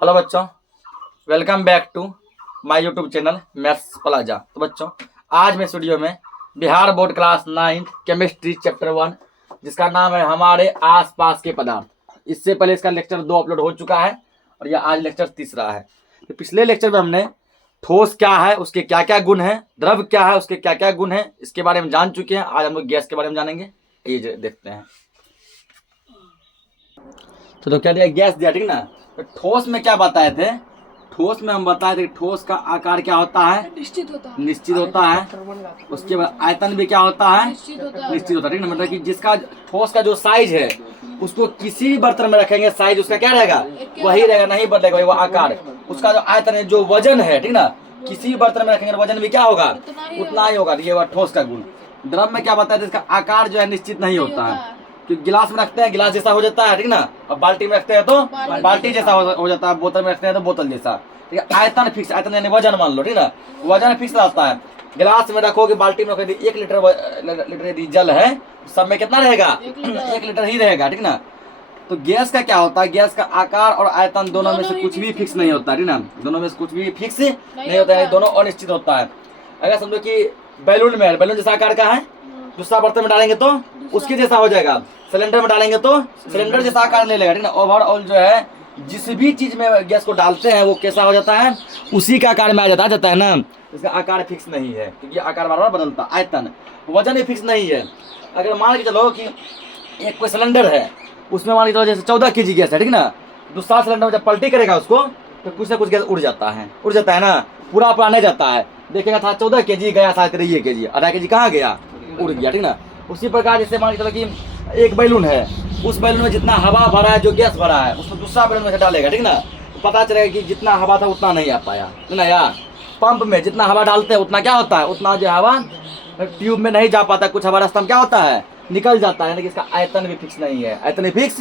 Hello बच्चों, welcome back to my YouTube channel Maths Plaza. तो बच्चों, आज मैं इस वीडियो में Bihar board class 9 chemistry chapter 1 जिसका नाम है हमारे आसपास के पदार्थ। इससे पहले इसका लेक्चर 2 अपलोड हो चुका है और यह आज लेक्चर तीसरा है। तो पिछले लेक्चर में हमने ठोस क्या है, उसके क्या क्या गुण हैं, द्रव क्या है, उसके क्या क्या गुण हैं, इसके बारे में जान चुके हैं। आज हम लोग गैस के बारे में जानेंगे। ये देखते हैं। तो क्या दिया? गैस दिया, ठीक ना। तो ठोस में क्या बताए थे? ठोस में हम बताए थे कि ठोस का आकार क्या होता है? निश्चित होता है। उसके बाद आयतन भी क्या होता है? निश्चित होता है, ठीक ना। मतलब कि जिसका ठोस का जो साइज है उसको किसी भी बर्तन में रखेंगे, साइज उसका क्या रहेगा? वही रहेगा, नहीं बदलेगा वो आकार। उसका जो आयतन है, जो वजन है, ठीक ना, किसी भी बर्तन में रखेंगे वजन भी क्या होगा? उतना ही होगा। ये ठोस का गुण। द्रव में क्या बताया था? इसका आकार जो है निश्चित नहीं होता है। गिलास में रखते हैं गिलास जैसा हो जाता है, ठीक ना। और बाल्टी में रखते हैं तो बाल्टी जैसा हो जाता है। बोतल में रखते हैं तो बोतल जैसा, ठीक है। आयतन फिक्स, आयतन यानी वजन मान लो, ठीक ना। वजन फिक्स रहता है। गिलास में रखोगे, बाल्टी में रखोगे, 1 लीटर यदि जल है, सब में कितना रहेगा? 1 लीटर ही रहेगा, ठीक ना। तो गैस का क्या होता है? गैस का आकार और आयतन दोनों में से कुछ भी फिक्स नहीं होता, ठीक ना। दोनों में से कुछ भी फिक्स नहीं होता है, दोनों अनिश्चित होता है। अगर समझो कि बैलून में, बैलून जैसा आकार का है, दूसरा बर्तन में डालेंगे तो उसके जैसा हो जाएगा। सिलेंडर में डालेंगे तो सिलेंडर जैसा आकार ले लेगा, ठीक ना। ओवरऑल जो है जिस भी चीज में गैस को डालते हैं वो कैसा हो जाता है? उसी का आकार में आ जाता है ना। इसका आकार फिक्स नहीं है क्योंकि आकार बार बार बदलता है। आयतन, वजन भी फिक्स नहीं है। अगर मान के चलो कि एक कोई सिलेंडर है, उसमें मान के चलो जैसे 14 kg गैस है, ठीक ना। दूसरा सिलेंडर में जब पलटी करेगा उसको तो कुछ ना कुछ गैस उड़ जाता है ना। पूरा नहीं जाता है। देखेगा था 14 kg गया था 3 kg, आधा kg कहाँ गया? उड़ गया, ठीक ना। उसी प्रकार जैसे मान के चलो कि एक बैलून है, उस बैलून में जितना हवा भरा है, जो गैस भरा है, उसको दूसरा बैलून में से डालेगा, ठीक ना। तो पता चलेगा कि जितना हवा था उतना नहीं आ पाया, ठीक ना। यार पंप में जितना हवा डालते हैं उतना क्या होता है? उतना जो हवा ट्यूब में नहीं जा पाता, कुछ हवा रास्ता में क्या होता है? निकल जाता है। यानी कि इसका आयतन भी फिक्स नहीं है। आयतन भी फिक्स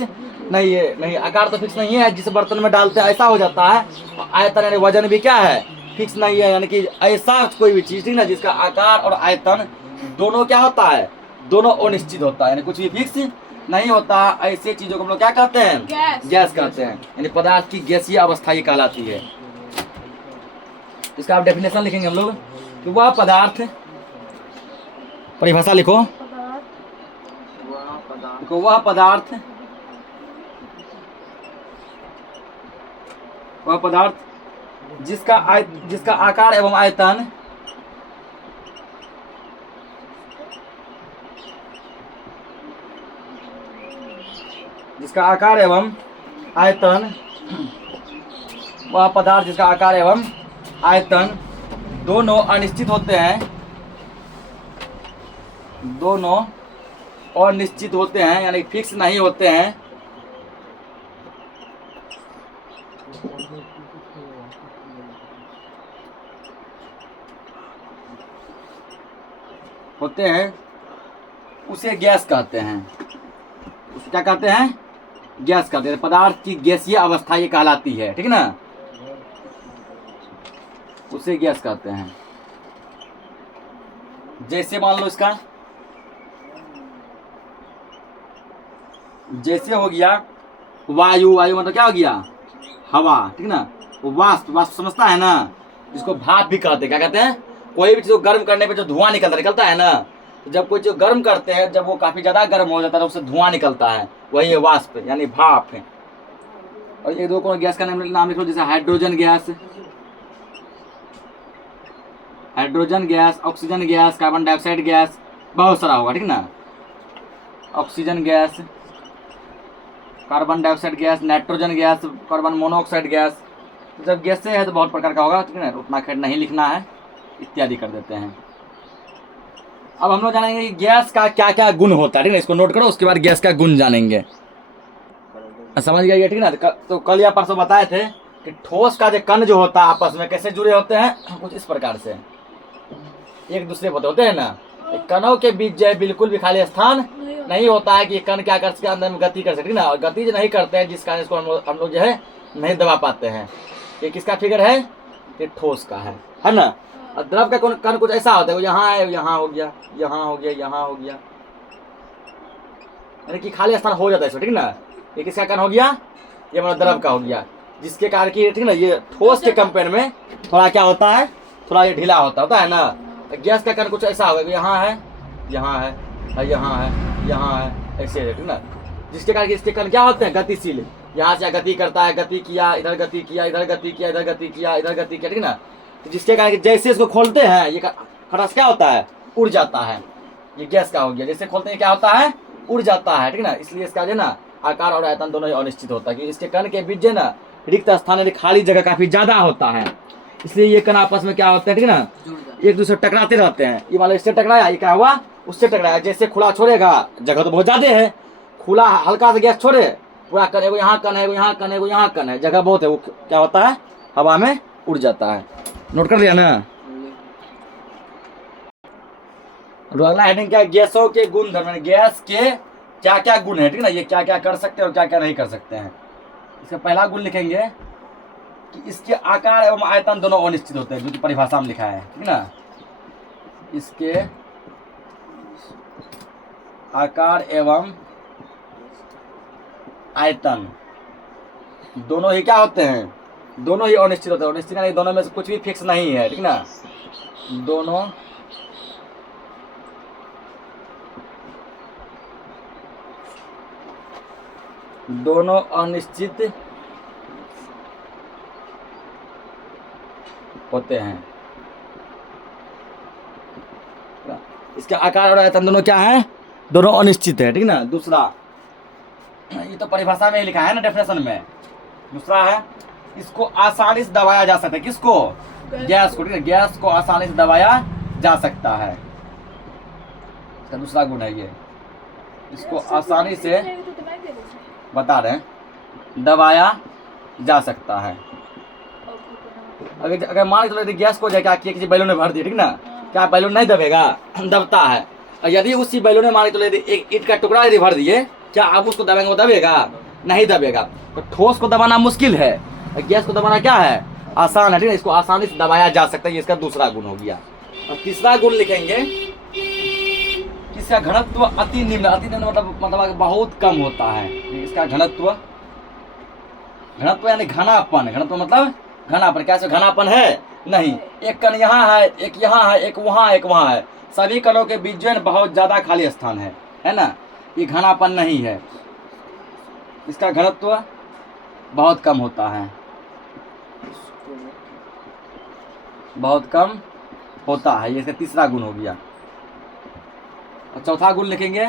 नहीं है, नहीं आकार तो फिक्स नहीं है। जिस बर्तन में डालते हैं ऐसा हो जाता है। आयतन यानी वजन भी क्या है? फिक्स नहीं है। यानी कि ऐसा कोई भी चीज, ठीक ना, जिसका आकार और आयतन दोनों क्या होता है? दोनों अनिश्चित होता है, यानी कुछ भी फिक्स नहीं होता। ऐसे चीजों को हम लोग क्या कहते हैं? गैस कहते हैं। यानी पदार्थ की गैसीय अवस्था ये कहलाती है। इसका आप डेफिनेशन लिखेंगे हम लोग कि वह पदार्थ, परिभाषा लिखो, वह पदार्थ जिसका आकार एवं आयतन वह पदार्थ जिसका आकार एवं आयतन दोनों अनिश्चित होते हैं, दोनों अनिश्चित होते हैं, यानी फिक्स नहीं होते हैं, उसे गैस कहते हैं। उसे क्या कहते हैं? गैस कहते हैं। पदार्थ की गैसीय अवस्था ये कहलाती है, ठीक ना। उसे गैस कहते हैं। जैसे मान लो इसका, जैसे हो गया वायु, वायु मतलब क्या हो गया? हवा, ठीक ना। वाष्प, वाष्प समझता है ना, जिसको भाप भी कहते हैं। क्या कहते हैं? कोई भी चीज को गर्म करने पे जो धुआं निकलता है ना, तो जब कोई चीज गर्म करते हैं, जब वो काफी ज्यादा गर्म हो जाता है तो उससे धुआं निकलता है, वही है वाष्प यानी भाप है। और एक दो गैस का नाम लिख लो, जैसे hydrogen gas, oxygen gas, carbon dioxide gas, बहुत सारा होगा, ठीक ना। Oxygen gas, carbon dioxide gas, nitrogen gas, carbon monoxide gas. जब गैस से है तो बहुत प्रकार का होगा, ठीक है। उतना खैर नहीं लिखना है, इत्यादि कर देते हैं। अब हम लोग जानेंगे कि गैस का क्या क्या गुण होता है, ठीक है। इसको नोट करो, उसके बाद गैस का गुण जानेंगे। समझ गया, ठीक ना। तो कल या परसों बताए थे कि ठोस का जो कण जो होता है आपस में कैसे जुड़े होते हैं, कुछ इस प्रकार से एक दूसरे पर होते हैं ना। कणों के बीच जो है बिल्कुल भी खाली स्थान नहीं होता है कि कण क्या कर सके, अंदर में गति कर सके ना। और गति जो नहीं करते हैं, जिस कारण इसको हम लोग जो है नहीं दबा पाते हैं। ये किसका फिगर है? ये ठोस का है ना। और द्रव का कण कुछ ऐसा होता है, वो यहाँ है, यहाँ हो गया, यहाँ हो गया, यहाँ हो गया, यानी कि खाली स्थान हो जाता है इसको, ठीक ना। ये किसका कण हो गया? ये मतलब द्रव का हो गया। जिसके कारण की ठीक है ना, ये ठोस के कंपेयर में थोड़ा क्या होता है, थोड़ा ये ढीला होता है ना। गैस का कारण कुछ ऐसा होगा कि यहाँ है, यहाँ है, यहाँ है, यहाँ है, ऐसे है ठीक ना। जिसके कारण इसके कारण क्या होते हैं, गतिशील, यहाँ से गति करता है, गति किया, इधर गति किया, इधर गति किया, इधर गति किया, इधर गति किया ठीक ना। तो जिसके कारण जैसे इसको खोलते हैं ये खटास क्या होता है, उड़ जाता है। ये गैस का हो गया, जैसे खोलते हैं क्या होता है, उड़ जाता है ठीक ना। इसलिए इसका जो ना आकार और आयतन दोनों ही अनिश्चित होता है कि इसके कण के बीच जो ना रिक्त स्थान खाली जगह काफी ज्यादा होता है। इसलिए ये कण आपस में क्या होते हैं ठीक ना, एक दूसरे टकराते रहते हैं। ये मान लो इससे टकराया, ये क्या हुआ, उससे टकराया। जैसे खुला छोड़ेगा, जगह तो बहुत ज्यादा है, खुला हल्का सा गैस छोड़े पूरा कण, एगो यहाँ कण है, एगो यहाँ कण है, एगो यहाँ कण है, जगह बहुत है, वो क्या होता है, हवा में उड़ जाता है। नोट कर लिया ना। अगला हेडिंग क्या, गैसों के गुण धर्म, गैस के क्या क्या गुण है ठीक ना, ये क्या क्या कर सकते हैं और क्या क्या नहीं कर सकते हैं। इसका पहला गुण लिखेंगे कि इसके आकार एवं आयतन दोनों अनिश्चित होते हैं, जो कि परिभाषा में लिखा है ठीक ना। इसके आकार एवं आयतन दोनों ही क्या होते हैं, दोनों ही अनिश्चित होते हैं। अनिश्चित नहीं, दोनों में से कुछ भी फिक्स नहीं है ठीक ना। दोनों अनिश्चित होते हैं। इसके आकार और आयतन दोनों क्या है, दोनों अनिश्चित है ठीक ना। दूसरा, ये तो परिभाषा में ही लिखा है ना, डेफिनेशन में। दूसरा है, इसको आसानी से दबाया जा सकता है, किसको, गैस को ठीक है, गैस को आसानी से दबाया जा सकता है। इसका दूसरा गुण है ये, इसको आसानी से बता रहे हैं, दबाया जा सकता है। अगर मान के गैस को क्या किया, किसी बैलून में भर दिया ठीक ना, क्या बैलून नहीं दबेगा, दबता है। और यदि उसी बैलून में मान के एक ईंट का टुकड़ा यदि भर दिए, क्या आप उसको दबाएंगे, वो दबेगा, नहीं दबेगा। तो ठोस को दबाना मुश्किल है, गैस को दबाना क्या है, आसान है ठीक है। इसको आसानी से दबाया जा सकता है, ये इसका दूसरा गुण हो गया। और तीसरा गुण लिखेंगे, इसका घनत्व अति निम्न, अति निम्न मतलब बहुत कम होता है। इसका घनत्व, घनत्व यानी घनापन, घनत्व मतलब घनापन। कैसे घनापन है, नहीं, एक कण यहाँ है, एक यहाँ है, एक वहाँ, एक वहाँ है, सभी कणों के बीच जो है बहुत ज्यादा खाली स्थान है ना, ये घनापन नहीं है। इसका घनत्व बहुत कम होता है, बहुत कम होता है, ये इसका तीसरा गुण हो गया। और चौथा गुण लिखेंगे,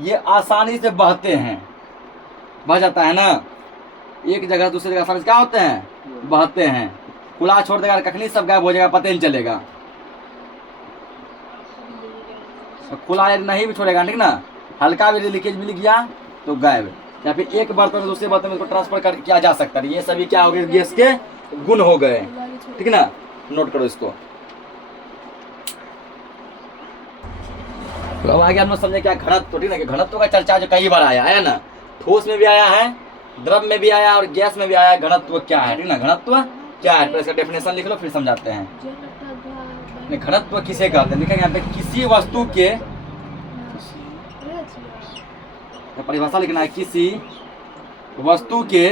ये आसानी से बहते हैं, बह जाता है ना, एक जगह दूसरी जगह आसानी से क्या होते हैं, बहते हैं। खुला छोड़ देगा, कखनी सब गायब हो जाएगा, पता नहीं चलेगा। तो खुला नहीं भी छोड़ेगा ठीक ना, हल्का भी लीकेज मिल गया तो गायब। या फिर एक बर्तन से दूसरे बर्तन में इसको ट्रांसफर कर किया जा सकता है। ये सभी क्या हो गए, गैस के गुण हो गए ठीक ना। नोट करो इसको। तो अब आगे हम लोग समझे क्या घनत्व ठीक ना, कि घनत्व का चर्चा जो कई बार आया ना, ठोस में भी आया है, द्रव में भी आया और गैस में भी आया। घनत्व क्या है ठीक ना, घनत्व क्या है, तो इसका डेफिनेशन लिख लो फिर समझाते हैं। घनत्व किसे कहते हैं, लिखेंगे यहाँ पे, किसी वस्तु के, परिभाषा लिखना है, किसी वस्तु के,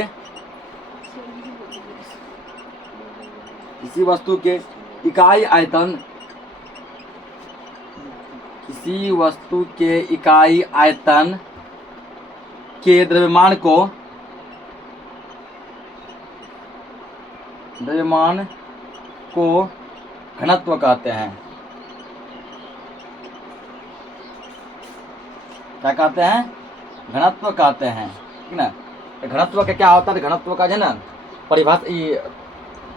किसी वस्तु के इकाई आयतन, किसी वस्तु के इकाई आयतन के द्रव्यमान को, द्रव्यमान को घनत्व कहते हैं। क्या कहते हैं, घनत्व कहते हैं ठीक ना। घनत्व का क्या होता है, घनत्व का जो है ना परिभाषा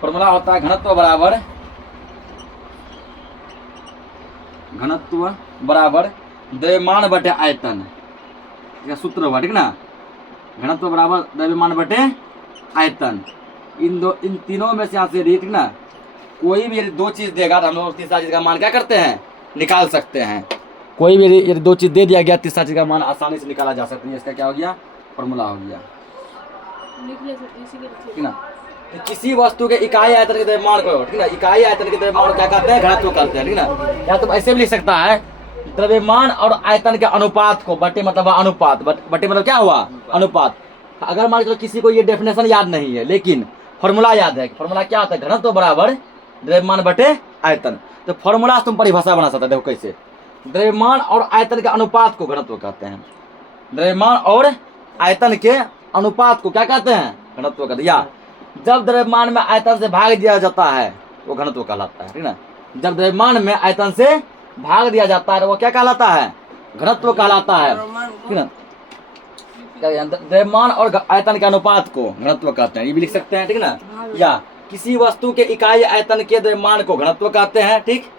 फॉर्मूला होता है, घनत्व बराबर, घनत्व बराबर द्रव्यमान बटे आयतन, इसका सूत्र हुआ ठीक ना। घनत्व बराबर द्रव्यमान बटे आयतन। इन तीनों में से यहाँ से ठीक ना, कोई भी यदि दो चीज देगा तो हम लोग तीसरा चीज का मान क्या करते हैं, निकाल सकते हैं। कोई भी यदि दो चीज दे दिया गया, तीसरा चीज का मान आसानी से निकाला जा सकता है। इसका क्या हो गया, फॉर्मूला हो गया ठीक ना। तो किसी वस्तु के इकाई आयतन के द्रव्यमान को ठीक ना, इकाई आयतन के द्रव्यमान को क्या कहते हैं, घनत्व कहते हैं ठीक ना। या तो ऐसे भी लिख सकता है, द्रव्यमान और आयतन के अनुपात को, बटे मतलब अनुपात, बटे मतलब क्या हुआ, अनुपात। अगर मान लो किसी को ये डेफिनेशन याद नहीं है लेकिन फॉर्मूला याद है, फॉर्मूला क्या होता है, घनत्व बराबर द्रव्यमान बटे आयतन। तो फॉर्मूला तुम परिभाषा बना सकते, देखो कैसे, द्रव्यमान और आयतन के अनुपात को घनत्व कहते हैं। द्रव्यमान और आयतन के अनुपात को क्या कहते हैं, घनत्व कहते हैं। या जब द्रव्यमान में आयतन से भाग दिया जाता है वो घनत्व कहलाता है, ठीक ना। जब द्रव्यमान में आयतन से भाग दिया जाता है वो क्या कहलाता है, घनत्व कहलाता है, ठीक ना। द्रव्यमान और आयतन के अनुपात को घनत्व कहते हैं, ये भी लिख सकते हैं, ठीक ना। या किसी वस्तु के इकाई आयतन के द्रव्यमान को घनत्व कहते हैं, ठीक।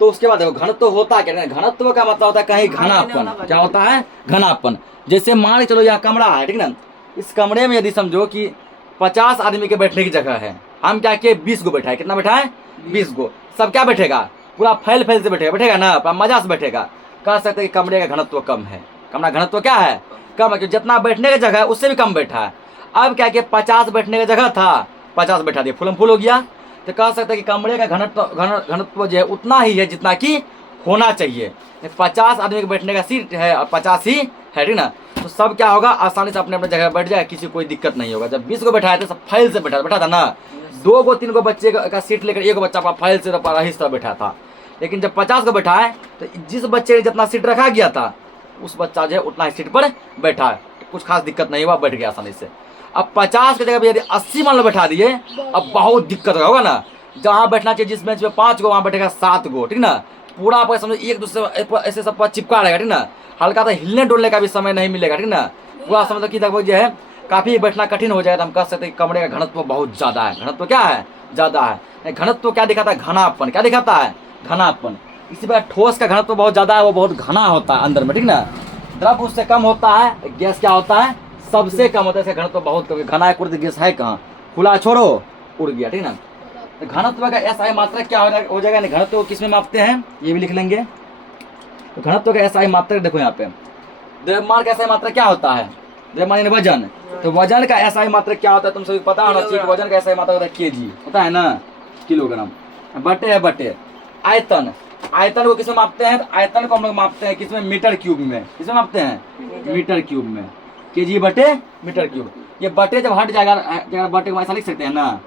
तो उसके बाद देखो घनत्व होता क्या है, घनत्व का मतलब होता है कहीं घनापन, क्या होता है, घनापन। जैसे मान के चलो यहाँ कमरा है, ठीक ना, इस कमरे में यदि समझो कि 50 आदमी के बैठने की जगह है, हम क्या किए 20 को बैठा है, कितना बैठा है 20 को, सब क्या बैठेगा, पूरा फैल से बैठेगा ना, पूरा मजा से बैठेगा। कह सकते हैं कि कमरे का घनत्व कम है, कमरा घनत्व क्या है, कम है, क्योंकि जितना बैठने की जगह है उससे भी कम बैठा है। अब क्या कि 50 बैठने की जगह था, 50 बैठा दिया, फुल हो गया। तो कह सकते हैं कि कमरे का घनत्व जो है उतना ही है जितना कि होना चाहिए। 50 आदमी के बैठने का सीट है और 50 ही है, ठीक ना। तो सब क्या होगा, आसानी से अपने अपने जगह बैठ जाए, किसी कोई दिक्कत नहीं होगा। जब 20 को बैठाए थे सब फैल से बैठा था ना, 2 को 3 को बच्चे का सीट लेकर एक बच्चा फैल से इस तरह बैठा था। लेकिन जब 50 को बैठाए तो जिस बच्चे ने जितना सीट रखा गया था उस बच्चा जो है उतना ही सीट पर बैठा है, कुछ खास दिक्कत नहीं हुआ, बैठ गया आसानी से। अब 50 की जगह पर यदि 80 मान लो बैठा दिए, अब बहुत दिक्कत होगा ना। जहाँ बैठना चाहिए जिस बेंच पे 5 गो वहाँ बैठेगा 7 गो, ठीक ना। पूरा आप समझो एक दूसरे ऐसे सब पर चिपका रहेगा, ठीक ना। हल्का सा हिलने डुलने का भी समय नहीं मिलेगा, ठीक ना। पूरा समझो कि लगभग जो है काफी बैठना कठिन हो जाएगा। तो हम कह सकते हैं कमरे का घनत्व बहुत ज्यादा है। घनत्व क्या है, ज्यादा है। घनत्व क्या दिखाता है, घनापन, क्या दिखाता है, घनापन। इसी प्रकार ठोस का घनत्व बहुत ज्यादा है, वो बहुत घना होता है अंदर में, ठीक ना। द्रव उससे कम होता है, गैस क्या होता है, सबसे कम होता है। इसका घनत्व बहुत कम, घना है, गैस है कहाँ, खुला छोड़ो उड़ गया, ठीक ना। तो घनत्व का एसआई मात्रक क्या हो जाएगा, घनत्व किस में मापते हैं ये भी लिख लेंगे। तो घनत्व का एसआई मात्रक देखो यहाँ पे, द्रव्यमान का एसआई मात्रक क्या होता है, द्रव्यमान यानी वजन। तो वजन का एसआई मात्रक क्या होता है, तुम सभी पता होना चाहिए। वजन का एसआई मात्रक होता है केजी, होता है ना, किलोग्राम। बटे आयतन, आयतन को किसमें मापते हैं, आयतन को हम लोग मापते हैं किसमें, मीटर क्यूब में। किसमें मापते हैं, मीटर क्यूब में। केजी बटे मीटर क्यूब। ये बटे जब हट जाएगा बटे को ऐसा लिख सकते हैं ना,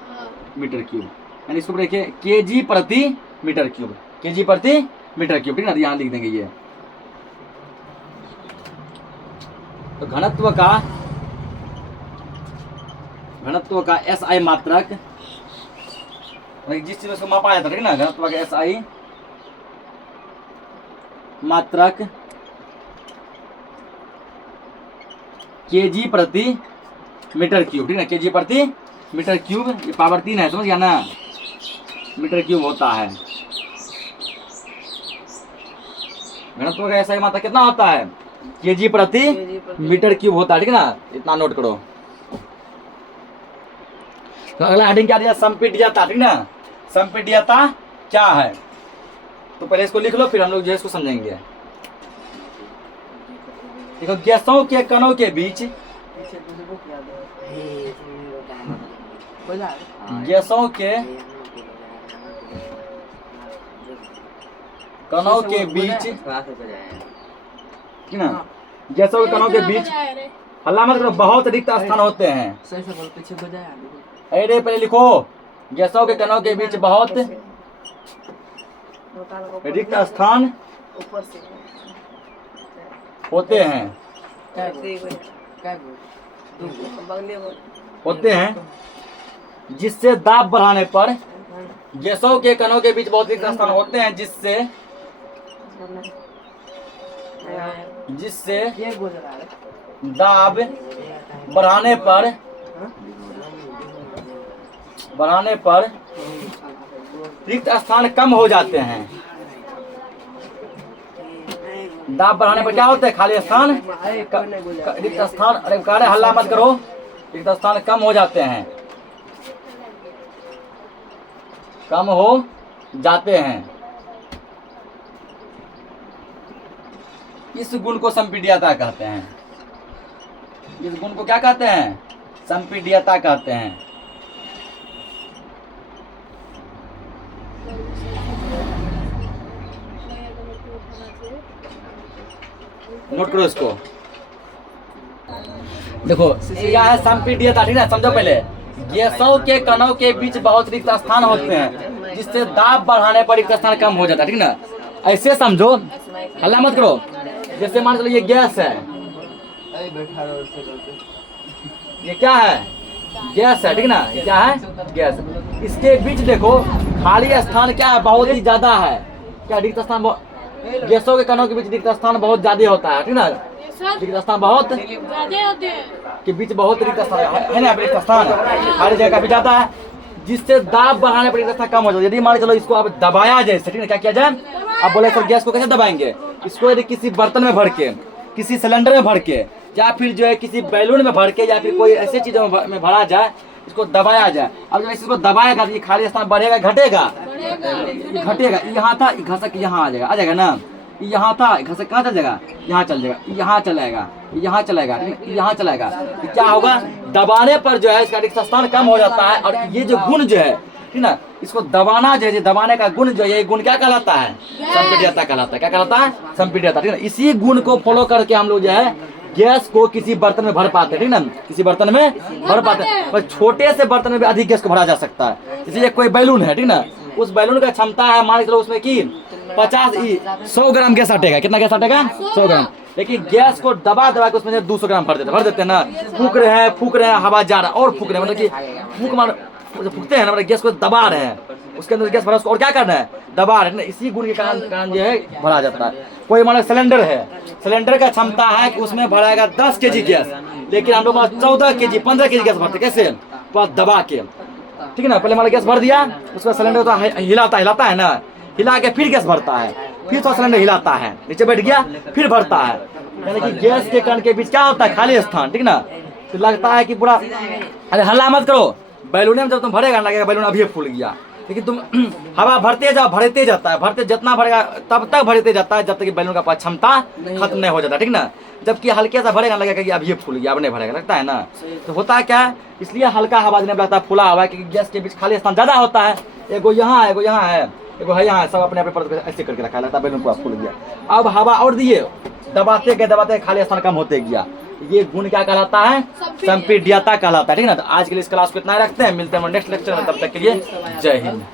मीटर क्यूब, यानी इसको देखिए केजी प्रति मीटर क्यूब, केजी प्रति मीटर क्यूब, ठीक ना। यहाँ लिख देंगे ये। तो घनत्व का एसआई मात्रक, जिस चीज को मापा जाता है, ठीक ना, घनत्व का एसआई मात्रक केजी प्रति मीटर क्यूब, ठीक ना। केजी प्रति मीटर क्यूब, ये पावर 3 है, समझ गया ना, मीटर क्यूब होता है। घनत्व का एसआई मात्रक कितना होता है, केजी प्रति मीटर क्यूब होता है, ठीक ना। इतना नोट करो। तो अगला हेडिंग क्या दिया, संपीड्यता, ठीक ना। संपीड्यता क्या है, तो पहले इसको लिख लो, फिर हम लोग जो है इसको समझेंगे। देखो गैसों के कणों के बीच, गैसों के कणों के बीच, ठीक ना, गैसों के कणों के बीच, हल्ला मत करो, बहुत रिक्त स्थान होते हैं। अरे पहले लिखो, गैसों के कणों के बीच बहुत रिक्त स्थान होते हैं, जिससे दाब बढ़ाने पर, गैसों के कणों के बीच बहुत रिक्त स्थान होते हैं जिससे दाब बढ़ाने पर रिक्त स्थान कम हो जाते हैं। दाब बढ़ाने पर क्या होता है, खाली स्थान, रिक्त स्थान, अरे कार्य हल्ला मत करो, रिक्त स्थान कम हो जाते हैं, कम हो जाते हैं। इस गुण को संपीड्यता कहते हैं। इस गुण को क्या कहते हैं, संपीड्यता कहते हैं। नोट करो इसको। देखो क्या है संपीड्यता, ठीक है, समझो पहले। गैसों के कणों के बीच बहुत रिक्त स्थान होते हैं, जिससे दाब बढ़ाने पर रिक्त स्थान कम हो जाता है, ठीक ना। ऐसे समझो, हल्ला मत करो। जैसे मान चलो ये गैस है, ये क्या है, गैस है, ठीक ना, ये क्या है, गैस। इसके बीच देखो खाली स्थान क्या है, बहुत ही ज्यादा है। क्या रिक्त स्थान, गैसों के कणों के बीच रिक्त स्थान बहुत ज्यादा होता है, ठीक ना। रिक्त स्थान बहुत ज्यादा होते हैं के बीच बहुत रिक्त स्थान है ना, रिक्त स्थान हर जगह काफी ज्यादा है, जिससे दाब बढ़ाने पर रिक्त स्थान कम हो जाता है। यदि मान चलो इसको अब दबाया जाए, ठीक है, क्या किया जाए, अब बोले तो गैस को कैसे दबाएंगे, इसको यदि किसी बर्तन में भर के, किसी सिलेंडर में भर के, या फिर जो है किसी बैलून में भर के, या फिर कोई ऐसी चीजों में भरा जाए, इसको दबाया जाए। अब जब इसको दबाएगा तो ये खाली स्थान बढ़ेगा घटेगा, घटेगा। यहाँ था घसक यहाँ आ जाएगा ना, यहाँ था घसक कहाँ चल जाएगा, यहाँ चल जाएगा, यहाँ चलेगा, यहाँ चलेगा, यहाँ चलेगा। क्या होगा, दबाने पर जो है इसका रिक्त स्थान कम हो जाता है। और ये जो गुण जो है, ठीक ना, इसको दबाना जो है, दबाने का गुण जो है, ये गुण क्या कहलाता है, संपीड्यता कहलाता है। क्या कहलाता है, संपीड्यता, ठीक ना। इसी गुण को फॉलो करके हम लोग जो है गैस को किसी बर्तन में भर पाते हैं, ठीक ना, किसी बर्तन में भर पाते हैं। पर छोटे से बर्तन में भी अधिक गैस को भरा जा सकता है। जैसे कोई बैलून है, ठीक ना, उस बैलून का क्षमता है, मान लो उसमें की 100 ग्राम गैस हटेगा। कितना गैस हटेगा, 100 ग्राम। लेकिन गैस को दबा दबा के उसमें 200 ग्राम भर देते हैं ना। फूक रहे हैं, हवा जा रहा है और फूक रहे हैं, मतलब कि फूक मार फूकते हैं ना, मतलब गैस को दबा रहे हैं, उसके अंदर गैस भरा, उसको और क्या करना है, दबा रहे हैं ना। इसी गुण के कारण जो है भरा जाता है। कोई मान लो सिलेंडर है, सिलेंडर का क्षमता है कि उसमें भराएगा 10 kg गैस, लेकिन हम लोग 14 kg 15 kg गैस भरते, कैसे, दबा के, ठीक है ना। पहले मान गैस भर दिया, उसका सिलेंडर तो हिलाता है ना, हिला के फिर गैस भरता है, फिर तो सिलेंडर हिलाता है, नीचे बैठ गया, फिर भरता है। यानी कि गैस के कण के बीच क्या होता है, खाली स्थान, ठीक ना। तो लगता है कि पूरा, अरे हल्ला मत करो, बैलून में जब तुम भरेगा लगेगा बैलून अभी फूल गया, लेकिन तुम हवा भरते जाओ, भरते जाता है, भरते जितना भरेगा तब तक भरते जाता है जब तक कि बैलून का क्षमता खत्म नहीं हो जाता, ठीक ना। जबकि हल्के सा भरेगा लगेगा कि अब ये फूल गया, अब नहीं भरेगा, लगता है ना। तो होता क्या है, इसलिए हल्का हवा देने लगता है, फूला हवा है, क्योंकि गैस के बीच खाली स्थान ज्यादा होता है। एगो यहाँ है, एगो यहाँ है, एगो है यहाँ, सब अपने अपने ऐसे करके रखा, लगता है बैलून पूरा फूल गया। अब हवा और दिए, दबाते गए खाली स्थान कम होते गया। ये गुण क्या कहलाता है, संपीड्यता कहलाता है, ठीक ना। तो आज के लिए इस क्लास को इतना ही रखते हैं, मिलते हैं नेक्स्ट लेक्चर में, तब तक के लिए जय हिंद।